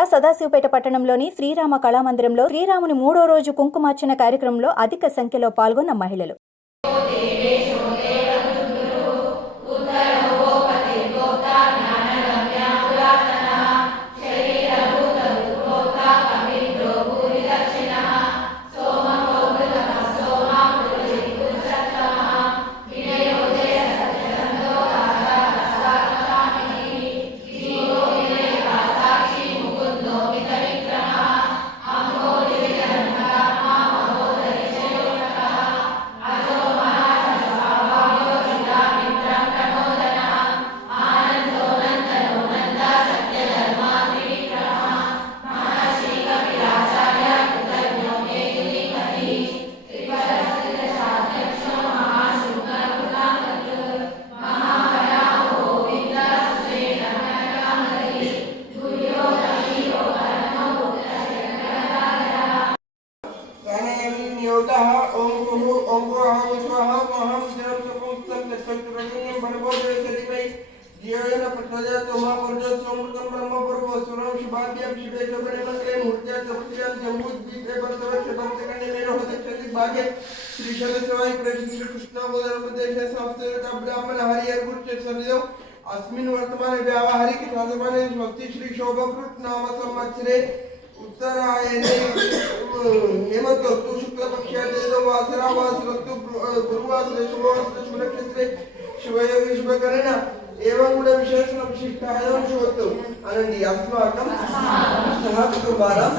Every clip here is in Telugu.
జిల్లా సదాశివపేట పట్టణంలోని శ్రీరామ కళామందిరంలో శ్రీరాముని 3వ రోజు కుంకుమార్చన కార్యక్రమంలో అధిక సంఖ్యలో పాల్గొన్న మహిళలు. अस्मिन् वर्तमाने व्यावहारिक वर्तमाने स्वस्ति श्री शोभकृत नाम संवत्सरे उत्तरायणे हेमंत ऋतु शुक्ल पक्षादेव वासरावासरस्तु गुरुवासरे शुभवासरे शुभनक्षत्रे शुभयोगे शुभकरण एवं गुण विशेषण विशिष्टायां शोधतु अनन्ति अस्माकं सहकुटुम्बानां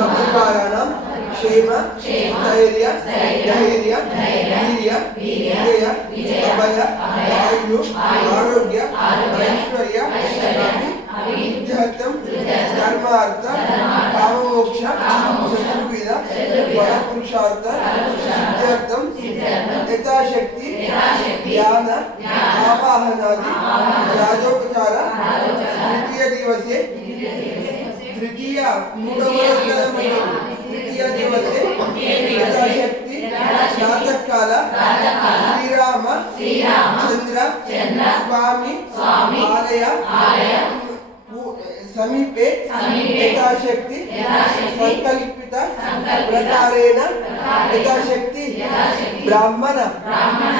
सपरिवाराणां क्षेम स्थैर्य धैर्य वीर्य विजय अभय आयु आरोग्य ऐश्वर्य विद्यार्थं धर्मार्थ काममोक्ष चतुर्विध फलपुरुषार्थ सिद्ध्यर्थं यथाशक्ति ज्ञान आवाहनादि राजोपचार तृतीय दिवसे तृतीय दिवसे यथाशक्ति प्रातःकाल श्रीराम चंद्र स्वामी आलय समीपे यथाशक्ति संकल्पित प्रकारेण यथाशक्ति ब्राह्मण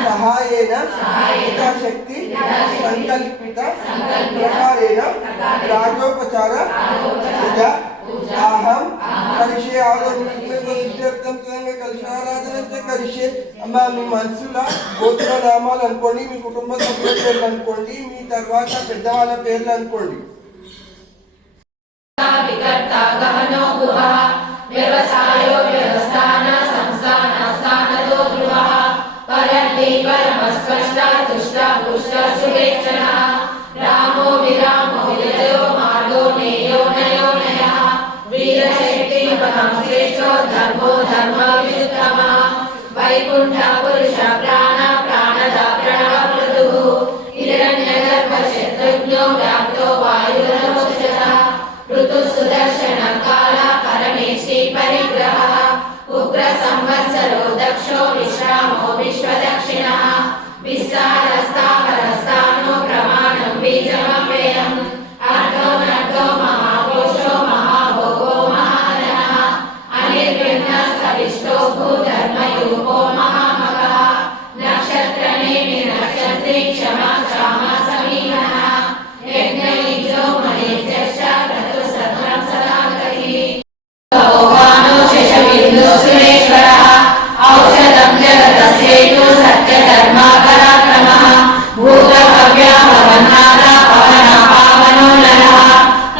सहायेन यथाशक्ति संकल्पित प्रकारेण राजोपचार अहम करिष्ये कलशाराधన करिष्ये అమ్మా మీ మనసులో గోత్ర నామాలు అనుకోండి, మీ కుటుంబ సభ్యుల పేర్లు అనుకోండి, మీ తర్వాత పెద్దవాళ్ళ పేర్లు అనుకోండి. వ్యవసాయో వ్యవస్థాన సంస్థాన స్థానతో ధ్రువః పరంతి పరమస్పష్ట తుష్ట పుష్ట శుభేక్షణ రామో విరామో విజయో మార్గో నేయో నయో నయః వీరశక్తి పదం శ్రేష్ఠో ధర్మో ధర్మ విరుత్తమ వైకుంఠ పురుష ప్రాణ ప్రాణద ప్రణవ ప్రదుః హిరణ్యగర్భ శత్రుఘ్నో వ్యాప్తో వాయురనోషధ ఋతు సుదర్శన కాల పరమేశ్వరి పరిగ్రహ ఉగ్ర సంవత్సరో దక్షో విశ్రామో విశ్వదక్షిణః విస్తారస్తావరస్తానో ప్రమాణం బీజమవ్యయం అర్ధో నర్ధో మహాకోశో మహాభోగో మహానః అనిర్విఘ్నస్తవిష్టో భూధర్మయూపో మహామగః నక్షత్రనేమి నక్షత్రే క్షమా క్షామ సమీహః యజ్ఞయుజో మహేజ్యశ్చ క్రతు సత్రం సదా గతిః భగవానో శశవిందో సురేశ్వరః ఔషధం జగతస్యేతు సత్యధర్మా పరాక్రమః భూతభవ్యా భవన్నాద పవన పావనో నరః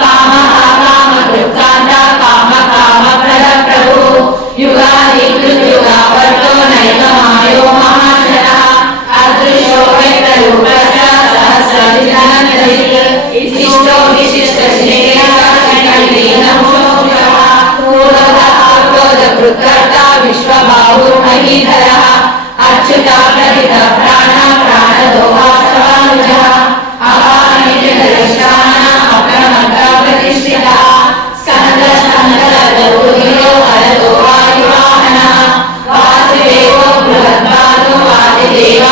కామః కామకృత్కాంత కామ కామప్రద ప్రభుః యుగాది కృత్యుగావర్తో నైకమాయో మహాశరః అదృశో వ్యక్తరూపశ్చ సహస్రవిధానదైః ఇష్టో విశ్వబాహుర్మహీధరః అచ్యుత ప్రతిత ప్రాణ ప్రాణదో వాసవానుజః అపానిత్యదృష్టాన అప్రమత్త ప్రతిష్ఠితః స్కంద స్కందలదోహిలో హరదో వాయువాహనః వాసుదేవో బృహద్బాహో ఆదిదేవ